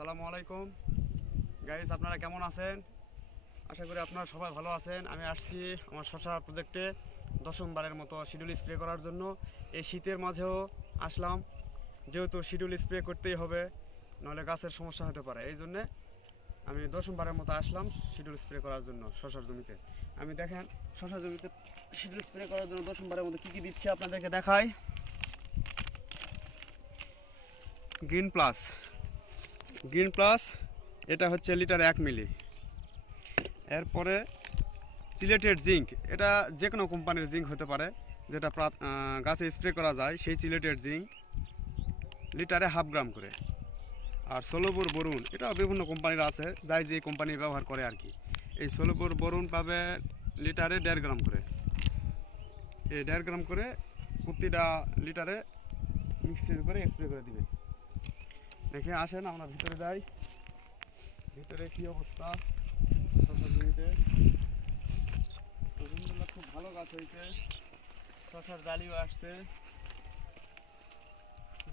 আসসালামু আলাইকুম গাইস, আপনারা কেমন আছেন? আশা করি আপনারা সবাই ভালো আছেন। আমি আসছি আমার শশা প্রজেক্টে দশমবারের মতো শিডিউল স্প্রে করার জন্য। এই শীতের মাঝেও আসলাম, যেহেতু শিডিউল স্প্রে করতেই হবে, নাহলে গাছের সমস্যা হতে পারে। এই জন্যে আমি দশমবারের মতো আসলাম শিডিউল স্প্রে করার জন্য শশার জমিতে। আমি দেখেন শশা জমিতে শিডিউল স্প্রে করার জন্য দশমবারের মতো কী কী দিচ্ছে আপনাদেরকে দেখাই। গ্রিন প্লাস এটা হচ্ছে লিটার 1 মিলি। এরপরে সিলেটেড জিঙ্ক, এটা যে কোনো কোম্পানির জিঙ্ক হতে পারে, যেটা গাছে স্প্রে করা যায়, সেই সিলেটেড জিঙ্ক লিটারে 1/2 গ্রাম করে। আর সোলোপুর বরুণ, এটাও বিভিন্ন কোম্পানির আছে, যাই যে কোম্পানি ব্যবহার করে আর কি। এই সোলোপুর বরুণ পাবে লিটারে 1.5 গ্রাম করে। এই 1.5 গ্রাম করে প্রতিটা লিটারে মিক্সচার করে স্প্রে করে দিবে। দেখে আসেন, আমরা ভিতরে যাই। ভিতরে কি অবস্থা শশার জমিতে। আলহামদুলিল্লাহ খুব ভালো গাছ হয়েছে, শশার জালিও আসছে।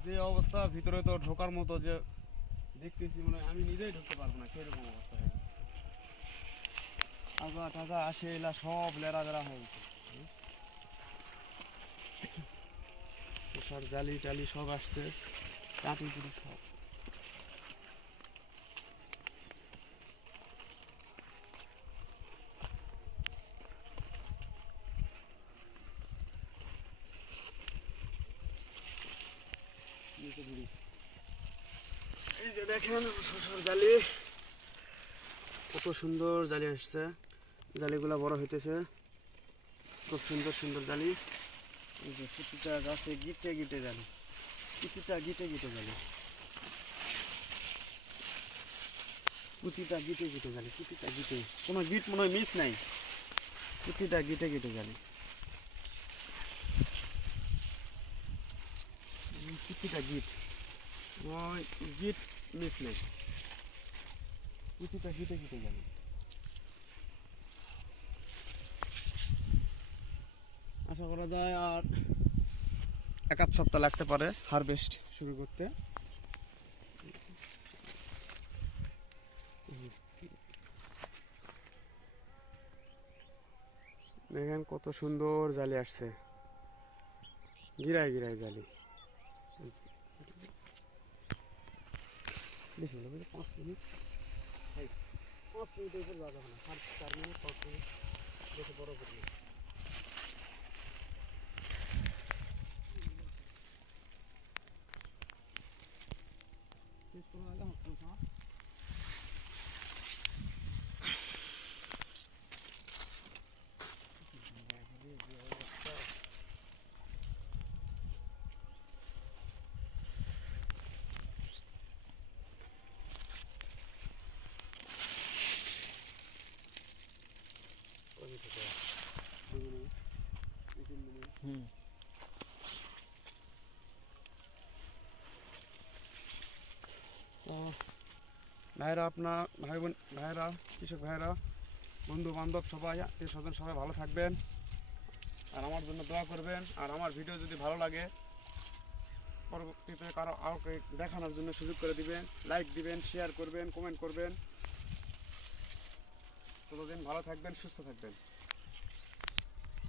যে অবস্থা ভিতরে তো ঢোকার মতো, যে দেখতেছি মনে হয় আমি নিজেই ঢুকতে পারবো না, সেরকম অবস্থা হয়েছে। আগা টাকা আসে, এলা সব লেরা বেড়া হয়ে গেছে। শশার জালি টালি সব আসছে, কাটি কুটি সব। এই যে দেখেন শশার জালি, কত সুন্দর জালি আসছে। জালিগুলা বড় হইতেছে, খুব সুন্দর সুন্দর জালি। এই যে প্রতিটা গাছে গিটে গিটে জালি, প্রতিটা গিটে গিটে জালি, প্রতিটা গিটে গিটে জালি, প্রতিটা গিটে, কোনো গিট মনে হয় মিস নাই, প্রতিটা গিটে গিটে জালি, প্রতিটা গিট, গিট মিস নেই, প্রতিটা গিটে গিটে জালি। আশা করা যায় আর 1-1 সপ্তাহ লাগতে পারে হারভেস্ট শুরু করতে। দেখেন কত সুন্দর জালি আসছে, গিরায় গিরায় জালি। বেশি হলো 5 মিনিট, 5 মিনিটের উপর যাওয়া যাবে না, 4 মিনিট 5 মিনিট বেশি বড় করি। শেষ করে আগে ভাইরা, আপনার ভাই বোন ভাইরা, কৃষক ভাইরা, বন্ধু বান্ধব সবাই, আত্মীয় স্বজন সবাই ভালো থাকবেন, আর আমার জন্য দোয়া করবেন। আর আমার ভিডিও যদি ভালো লাগে, পরবর্তীতে কারো কাউকে দেখানোর জন্য সুযোগ করে দিবেন, লাইক দিবেন, শেয়ার করবেন, কমেন্ট করবেন। ততদিন ভালো থাকবেন, সুস্থ থাকবেন।